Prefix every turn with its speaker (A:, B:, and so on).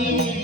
A: Thank yeah. you.